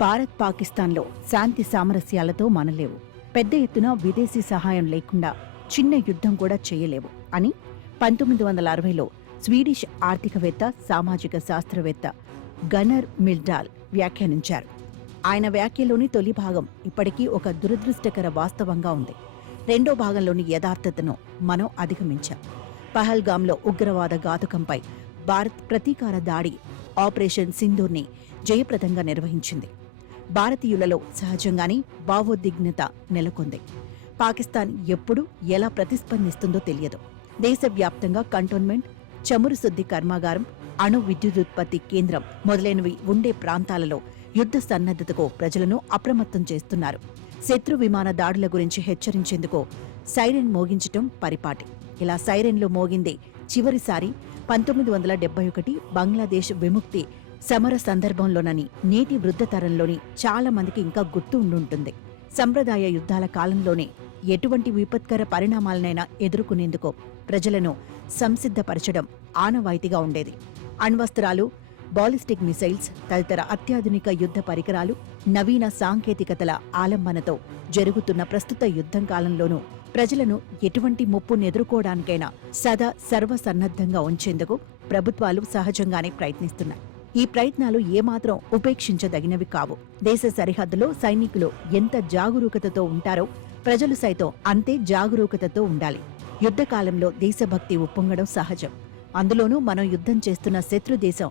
భారత్ పాకిస్తాన్లో శాంతి సామరస్యాలతో మనలేవు, పెద్ద ఎత్తున విదేశీ సహాయం లేకుండా చిన్న యుద్ధం కూడా చేయలేవు అని 1960లో స్వీడిష్ ఆర్థికవేత్త, సామాజిక శాస్త్రవేత్త గన్నర్ మిల్డాల్ వ్యాఖ్యానించారు. ఆయన వ్యాఖ్యలోని తొలి భాగం ఇప్పటికీ ఒక దురదృష్టకర వాస్తవంగా ఉంది. రెండో భాగంలోని యథార్థతను మనం అధిగమించాం. పహల్గామ్లో ఉగ్రవాద ఘాతుకంపై భారత్ ప్రతీకార దాడి ఆపరేషన్ సింధూర్ని జయప్రదంగా నిర్వహించింది. భారతీయులలో సహజంగానే భావోద్విగ్నత నెలకొంది. పాకిస్తాన్ ఎప్పుడు ఎలా ప్రతిస్పందిస్తుందో తెలియదు. దేశవ్యాప్తంగా కంటోన్మెంట్, చమురు శుద్ధి కర్మాగారం, అణు విద్యుదుత్పత్తి కేంద్రం మొదలైనవి ఉండే ప్రాంతాలలో యుద్ధ సన్నద్ధతకు ప్రజలను అప్రమత్తం చేస్తున్నారు. శత్రు విమాన దాడుల గురించి హెచ్చరించేందుకు సైరన్ మోగించటం పరిపాటి. ఇలా సైరన్లు మోగిందే చివరిసారి 1971 బంగ్లాదేశ్ విముక్తి సమర సందర్భంలోనని నేటి వృద్ధ తరంలోని చాలా మందికి ఇంకా గుర్తు ఉండుంటుంది. సంప్రదాయ యుద్ధాల కాలంలోనే ఎటువంటి విపత్కర పరిణామాలనైనా ఎదుర్కొనేందుకు ప్రజలను సంసిద్ధపరచడం ఆనవాయితీగా ఉండేది. అణ్వస్త్రాలు, బాలిస్టిక్ మిసైల్స్ తదితర అత్యాధునిక యుద్ధ పరికరాలు, నవీన సాంకేతికతల ఆలంబనతో జరుగుతున్న ప్రస్తుత యుద్ధం కాలంలోనూ ప్రజలను ఎటువంటి ముప్పును ఎదుర్కోవడానికైనా సదా సర్వసన్నద్ధంగా ఉంచేందుకు ప్రభుత్వాలు సహజంగానే ప్రయత్నిస్తున్నాయి. ఈ ప్రయత్నాలు ఏమాత్రం ఉపేక్షించదగినవి కావు. దేశ సరిహద్దులో సైనికులు ఎంత జాగరూకతతో ఉంటారో ప్రజలు సైతం అంతే జాగరూకతతో ఉండాలి. యుద్ధకాలంలో దేశభక్తి ఉప్పొంగడం సహజం. అందులోనూ మనం యుద్ధం చేస్తున్న శత్రు దేశం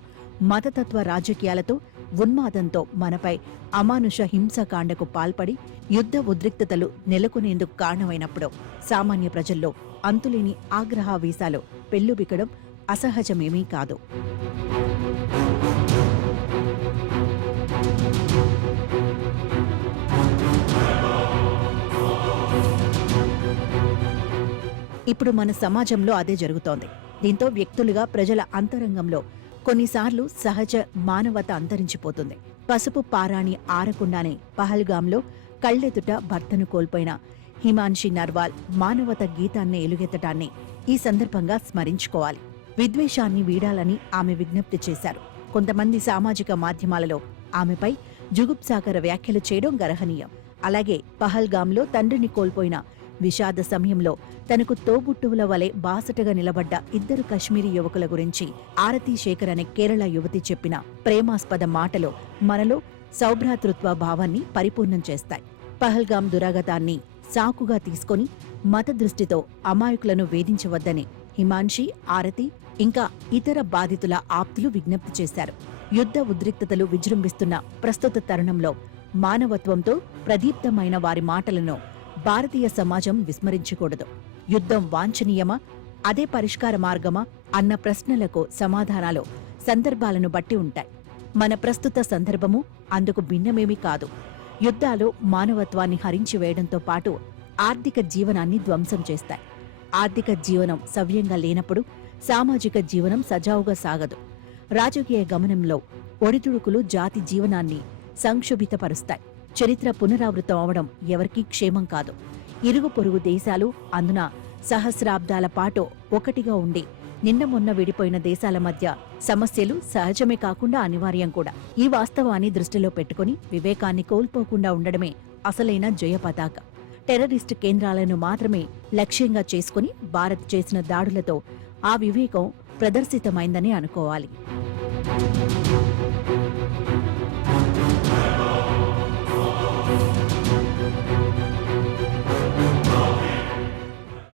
మతతత్వ రాజకీయాలతో, ఉన్మాదంతో మనపై అమానుష హింసాకాండకు పాల్పడి యుద్ధ ఉద్రిక్తతలు నెలకొనేందుకు కారణమైనప్పుడు సామాన్య ప్రజల్లో అంతులేని ఆగ్రహావేశాలు పెల్లుబికడం అసహజమేమీ కాదు. ఇప్పుడు మన సమాజంలో అదే జరుగుతోంది. దీంతో వ్యక్తులుగా ప్రజల అంతరంగంలో కొన్నిసార్లు సహజ మానవత అంతరించిపోతుంది. పసుపు పారాణి ఆరకుండానే పహల్గాంలో కళ్లెదుట భర్తను కోల్పోయిన హిమాన్షి నర్వాల్ మానవత గీతాన్ని ఎలుగెత్తటాన్ని ఈ సందర్భంగా స్మరించుకోవాలి. విద్వేషాన్ని వీడాలని ఆమె విజ్ఞప్తి చేశారు. కొంతమంది సామాజిక మాధ్యమాలలో ఆమెపై జుగుప్సాకర వ్యాఖ్యలు చేయడం గర్హనీయం. అలాగే పహల్గాంలో తండ్రిని కోల్పోయిన విషాద సమయంలో తనకు తోబుట్టువుల వలె బాసటగా నిలబడ్డ 2 కశ్మీరీ యువకుల గురించి ఆరతి శేఖర్ అనే కేరళ యువతి చెప్పిన ప్రేమాస్పద మాటలు మనలో సౌభ్రాతృత్వ భావాన్ని పరిపూర్ణం చేస్తాయి. పహల్గాం దురాగతాన్ని సాకుగా తీసుకుని మత దృష్టితో అమాయకులను వేధించవద్దని హిమాన్షి, ఆరతి ఇంకా ఇతర బాధితుల ఆప్తులు విజ్ఞప్తి చేశారు. యుద్ధ ఉద్రిక్తతలు విజృంభిస్తున్న ప్రస్తుత తరుణంలో మానవత్వంతో ప్రదీప్తమైన వారి మాటలను భారతీయ సమాజం విస్మరించకూడదు. యుద్ధం వాంఛనీయమా, అదే పరిష్కార మార్గమా అన్న ప్రశ్నలకు సమాధానాలు సందర్భాలను బట్టి ఉంటాయి. మన ప్రస్తుత సందర్భము అందుకు భిన్నమేమీ కాదు. యుద్ధాలు మానవత్వాన్ని హరించివేయడంతో పాటు ఆర్థిక జీవనాన్ని ధ్వంసం చేస్తాయి. ఆర్థిక జీవనం సవ్యంగా లేనప్పుడు సామాజిక జీవనం సజావుగా సాగదు. రాజకీయ గమనంలో ఒడిదుడుకులు జాతి జీవనాన్ని సంక్షుభితపరుస్తాయి. చరిత్ర పునరావృతం అవడం ఎవరికీ క్షేమం కాదు. ఇరుగు పొరుగు దేశాలు, అందున సహస్రాబ్దాల పాటు ఒకటిగా ఉండి నిన్న మొన్న విడిపోయిన దేశాల మధ్య సమస్యలు సహజమే కాకుండా అనివార్యం కూడా. ఈ వాస్తవాన్ని దృష్టిలో పెట్టుకుని వివేకాన్ని కోల్పోకుండా ఉండడమే అసలైన జయ పతాక. టెర్రరిస్టు కేంద్రాలను మాత్రమే లక్ష్యంగా చేసుకుని భారత్ చేసిన దాడులతో ఆ వివేకం ప్రదర్శితమైందని అనుకోవాలి.